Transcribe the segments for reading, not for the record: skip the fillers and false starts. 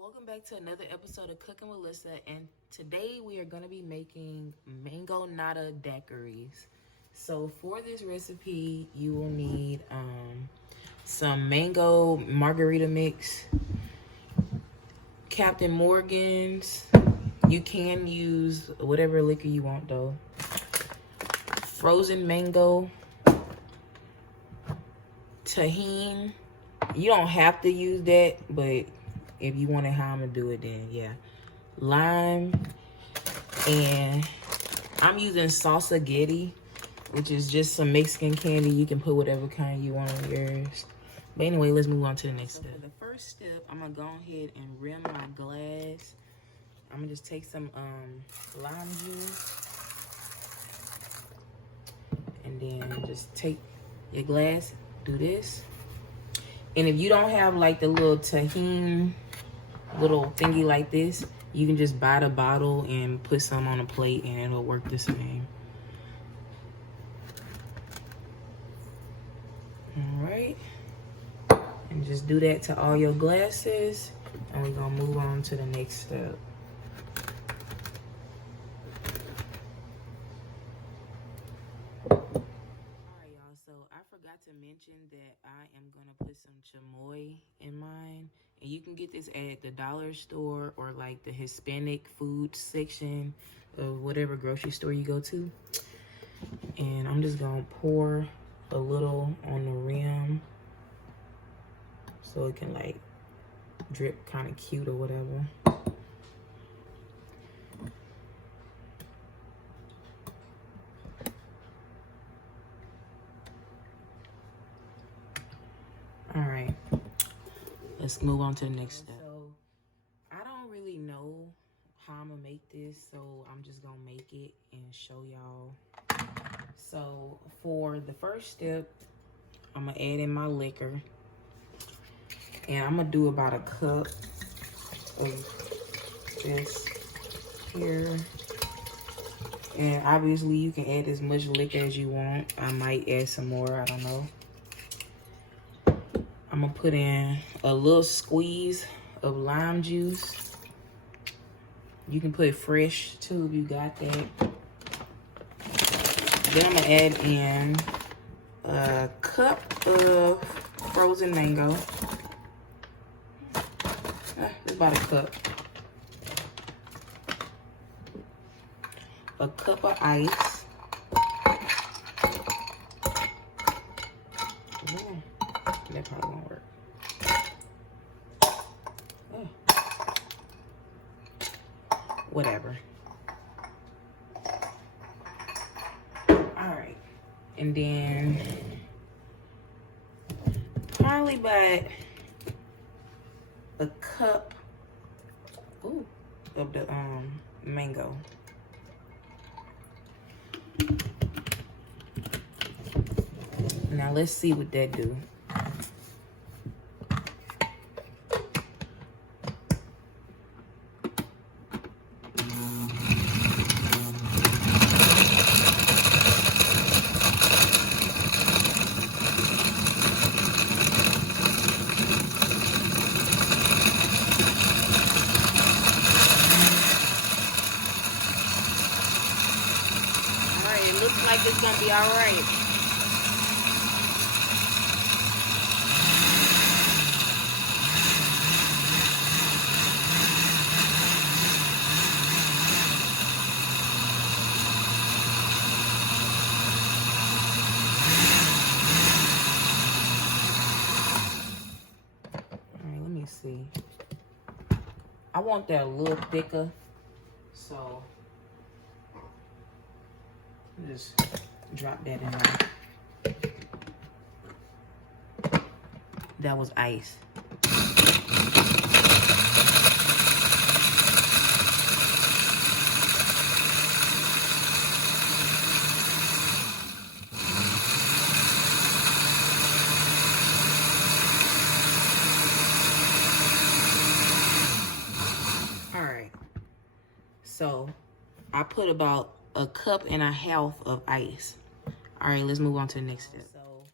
Welcome back to another episode of Cooking with Lyssa, and today we are going to be making Mangonada daiquiris. So for this recipe, you will need some mango margarita mix, Captain Morgan's. You can use whatever liquor you want though. Frozen mango, tahini. You don't have to use that, but if you want it how I'm gonna do it, then yeah. Lime, and I'm using salsa getty, which is just some Mexican candy. You can put whatever kind you want on yours. But anyway, let's move on to the next step. For the first step, I'm gonna go ahead and rim my glass. I'm gonna just take some lime juice, and then just take your glass, do this. And if you don't have like the little tahini little thingy like this, you can just buy the bottle and put some on a plate and it'll work the same. All right, and just do that to all your glasses, and we're gonna move on to the next step. Alright y'all, so I forgot to mention that I am gonna put some chamoy in mine. And you can get this at the dollar store or like the Hispanic food section of whatever grocery store you go to. And I'm just gonna pour a little on the rim so it can like drip kind of cute or whatever. All right, let's move on to the next step. So I don't really know how I'm gonna make this, so I'm just gonna make it and show y'all. So for the first step, I'm gonna add in my liquor, and I'm gonna do about a cup of this here. And obviously you can add as much liquor as you want. I might add some more, I don't know. I'm gonna put in a little squeeze of lime juice. You can put fresh too if you got that. Then I'm gonna add in a cup of frozen mango. It's about a cup. A cup of ice. That probably won't work. Whatever. Alright. And then probably about a cup of the mango. Now let's see what that do. It looks like it's gonna be all right. All right, let me see. I want that a little thicker, so just drop that in there. That was ice. All right. So I put about a cup and a half of ice. All right, let's move on to the next step. So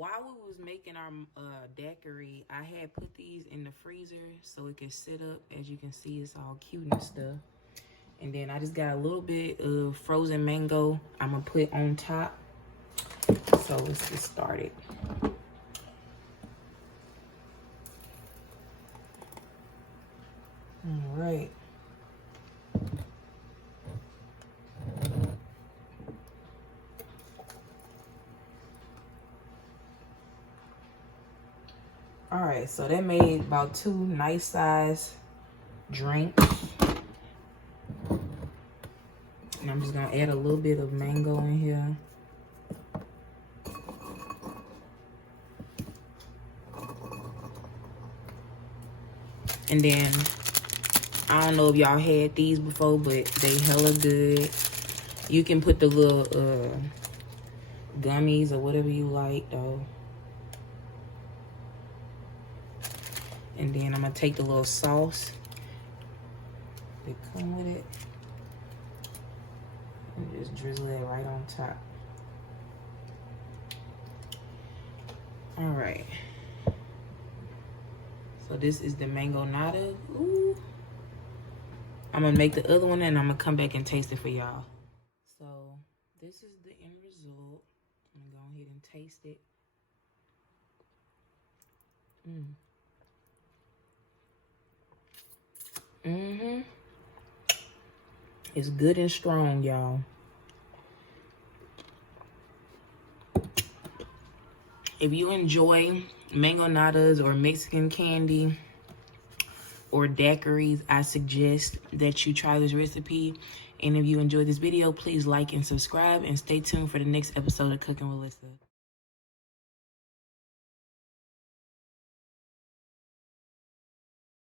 while we was making our daiquiri, I had put these in the freezer so it could sit up. As you can see, it's all cute and stuff. And then I just got a little bit of frozen mango I'm gonna put on top. So let's get started. All right. All right, so that made about 2 nice size drinks. And I'm just gonna add a little bit of mango in here. And then, I don't know if y'all had these before, but they hella good. You can put the little gummies or whatever you like, though. And then I'm gonna take the little sauce that come with it and just drizzle it right on top. All right. So this is the Mangonada. Ooh. I'm gonna make the other one and I'm gonna come back and taste it for y'all. So this is the end result. I'm gonna go ahead and taste it. It's good and strong, y'all. If you enjoy mangonadas or Mexican candy or daiquiris, I suggest that you try this recipe. And if you enjoyed this video, please like and subscribe and stay tuned for the next episode of Cooking with Lyssa.